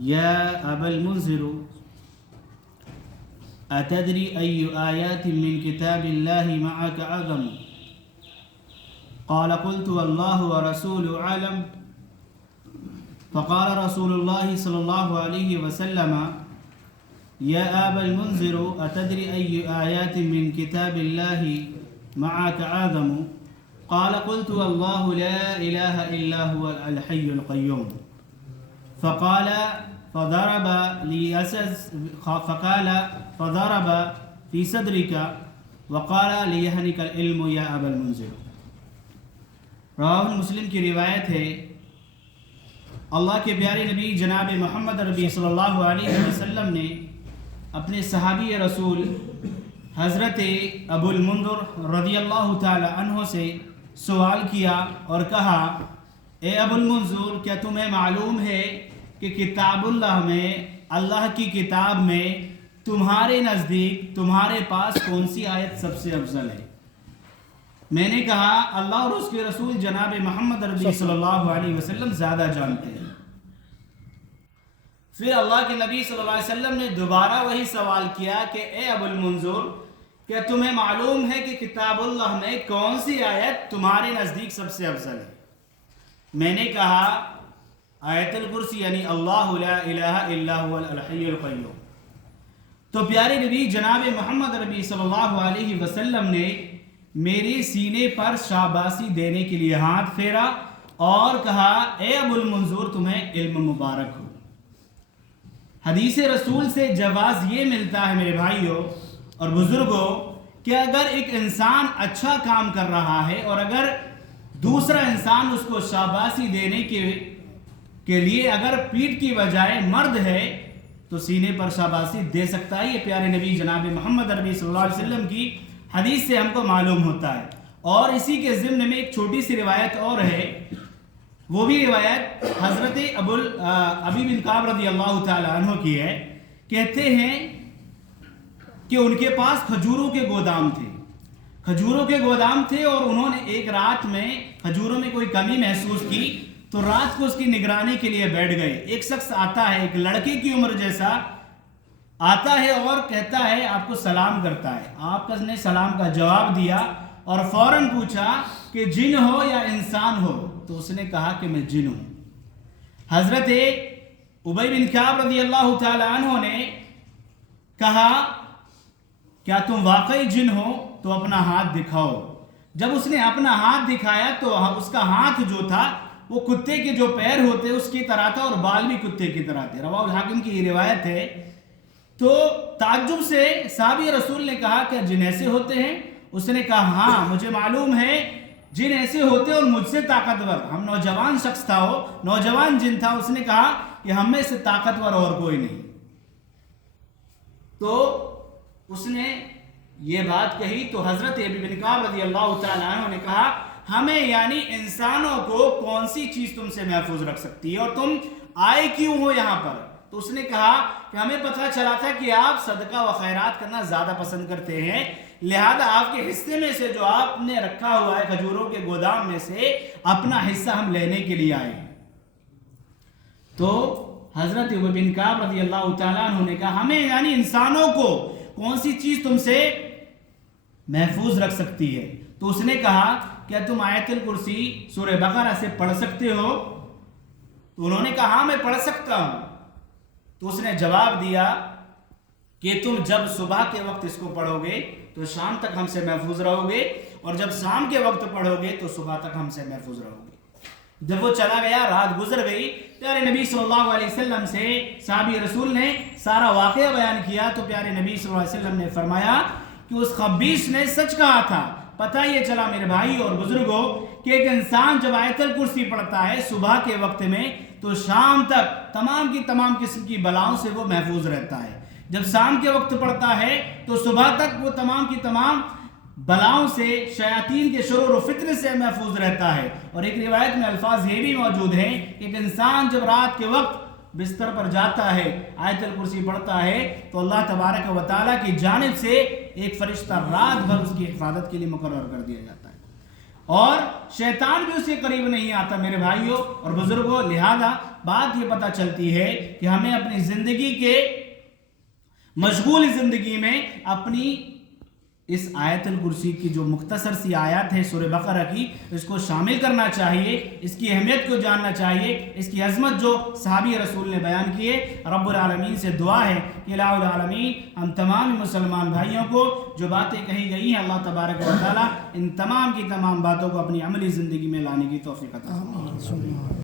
يا أبا المنذر أتدري أي آيات من كتاب الله معك أعظم؟ قال قلت والله ورسوله أعلم. فقال رسول الله صلى الله عليه وسلم يا أبا المنذر أتدري أي آيات من كتاب الله معك أعظم؟ قال قلت والله لا إله إلا هو الحي القيوم. فقال فضرب في صدرك وقال ليهنك العلم يا أبا المنذر. رواہ مسلم کی روایت ہے، اللہ کے پیارے نبی جناب محمد ربی صلی اللہ علیہ وسلم نے اپنے صحابی رسول حضرت ابو المنذر رضی اللہ تعالی عنہ سے سوال کیا اور کہا، اے ابو المنذر، کیا تمہیں معلوم ہے کہ کتاب اللہ میں، اللہ کی کتاب میں تمہارے نزدیک، تمہارے پاس کون سی آیت سب سے افضل ہے؟ میں نے کہا اللہ اور اس کے رسول جناب محمد ربی صلی اللہ علیہ وسلم زیادہ جانتے ہیں۔ پھر اللہ کے نبی صلی اللہ علیہ وسلم نے دوبارہ وہی سوال کیا کہ اے ابو المنذر، کیا تمہیں معلوم ہے کہ کتاب اللہ میں کون سی آیت تمہارے نزدیک سب سے افضل ہے؟ میں نے کہا آیت الکرسی، یعنی اللہ لا الہ الا هو الحی القیوم۔ تو پیارے نبی جناب محمد ربی صلی اللہ علیہ وسلم نے میرے سینے پر شاباشی دینے کے لیے ہاتھ پھیرا اور کہا، اے ابو المنذر، تمہیں علم مبارک ہو۔ حدیث رسول سے جواز یہ ملتا ہے میرے بھائیوں اور بزرگوں کہ اگر ایک انسان اچھا کام کر رہا ہے اور اگر دوسرا انسان اس کو شاباشی دینے کے لیے اگر پیٹھ کی بجائے مرد ہے تو سینے پر شاباشی دے سکتا ہے۔ یہ پیارے نبی جناب محمد ربی صلی اللہ علیہ وسلم کی حدیث سے ہم کو معلوم ہوتا ہے۔ اور اسی کے ضمن میں ایک چھوٹی سی روایت اور ہے، وہ بھی روایت حضرت ابی بن کعب رضی اللہ تعالی عنہ کی ہے۔ کہتے ہیں کہ ان کے پاس کھجوروں کے گودام تھے اور انہوں نے ایک رات میں کھجوروں میں کوئی کمی محسوس کی تو رات کو اس کی نگرانی کے لیے بیٹھ گئے۔ ایک شخص آتا ہے، ایک لڑکے کی عمر جیسا آتا ہے اور کہتا ہے، آپ کو سلام کرتا ہے۔ آپ نے سلام کا جواب دیا اور فوراً پوچھا کہ جن ہو یا انسان ہو؟ تو اس نے کہا کہ میں جن ہوں۔ حضرت ابی بن کعب رضی اللہ تعالی عنہ نے کہا، کیا تم واقعی جن ہو؟ تو اپنا ہاتھ دکھاؤ۔ جب اس نے اپنا ہاتھ دکھایا تو اس کا ہاتھ جو تھا وہ کتے کے جو پیر ہوتے اس کی طرح تھا اور بال بھی کتے کی طرح تھے۔ رواہ الحاکم کی یہ روایت ہے۔ تو تعجب سے صحابی رسول نے کہا کہ جن ایسے ہوتے ہیں؟ اس نے کہا ہاں مجھے معلوم ہے جن ایسے ہوتے اور مجھ سے طاقتور۔ ہم نوجوان شخص تھا، وہ نوجوان جن تھا، اس نے کہا کہ ہم میں سے طاقتور اور کوئی نہیں۔ تو اس نے یہ بات کہی تو حضرت ابی بن کعب رضی اللہ تعالیٰ عنہ نے کہا، ہمیں یعنی انسانوں کو کون سی چیز تم سے محفوظ رکھ سکتی ہے اور تم آئے کیوں ہو یہاں پر؟ تو اس نے کہا کہ ہمیں پتہ چلا تھا کہ آپ صدقہ و خیرات کرنا زیادہ پسند کرتے ہیں، لہذا آپ کے حصے میں سے جو آپ نے رکھا ہوا ہے کھجوروں کے گودام میں سے اپنا حصہ ہم لینے کے لیے آئے۔ تو حضرت ابی بن کعب رضی اللہ تعالیٰ عنہ نے کہا، ہمیں یعنی انسانوں کو کون سی چیز تم سے محفوظ رکھ سکتی ہے؟ تو اس نے کہا، کیا تم آیت الکرسی سورہ بقرہ سے پڑھ سکتے ہو؟ تو انہوں نے کہا ہاں میں پڑھ سکتا ہوں۔ تو اس نے جواب دیا کہ تم جب صبح کے وقت اس کو پڑھو گے تو شام تک ہم سے محفوظ رہو گے، اور جب شام کے وقت پڑھو گے تو صبح تک ہم سے محفوظ رہو گے۔ جب وہ چلا گیا، رات گزر گئی، پیارے نبی صلی اللہ علیہ وسلم سے صحابی رسول نے سارا واقعہ بیان کیا تو پیارے نبی صلی اللہ علیہ وسلم نے فرمایا کہ اس خبیث نے سچ کہا تھا۔ پتہ یہ چلا میرے بھائی اور بزرگوں کہ ایک انسان جب آیت الکرسی پڑھتا ہے صبح کے وقت میں تو شام تک تمام کی تمام قسم کی بلاؤں سے وہ محفوظ رہتا ہے۔ جب شام کے وقت پڑھتا ہے تو صبح تک وہ تمام کی تمام بلاؤں سے، شیاطین کے شرور و فتنے سے محفوظ رہتا ہے۔ اور ایک روایت میں الفاظ یہ بھی موجود ہیں کہ ایک انسان جب رات کے وقت بستر پر جاتا ہے، آیت الکرسی پڑھتا ہے تو اللہ تبارک و تعالیٰ کی جانب سے ایک فرشتہ رات بھر اس کی حفاظت کے لیے مقرر کر دیا جاتا ہے۔ اور شیطان بھی اس کے قریب نہیں آتا میرے بھائیوں اور بزرگوں. لہذا بات یہ پتہ چلتی ہے کہ ہمیں اپنی زندگی کے مشغول زندگی میں اپنی اس آیت الکرسی کی جو مختصر سی آیات ہے سورہ بقرہ کی اس کو شامل کرنا چاہیے, اس کی اہمیت کو جاننا چاہیے, اس کی عظمت جو صحابی رسول نے بیان کیے. رب العالمین سے دعا ہے کہ الہ العالمین ہم تمام مسلمان بھائیوں کو جو باتیں کہی گئی ہیں اللہ تبارک و تعالی ان تمام کی تمام باتوں کو اپنی عملی زندگی میں لانے کی توفیق عطا فرمائے.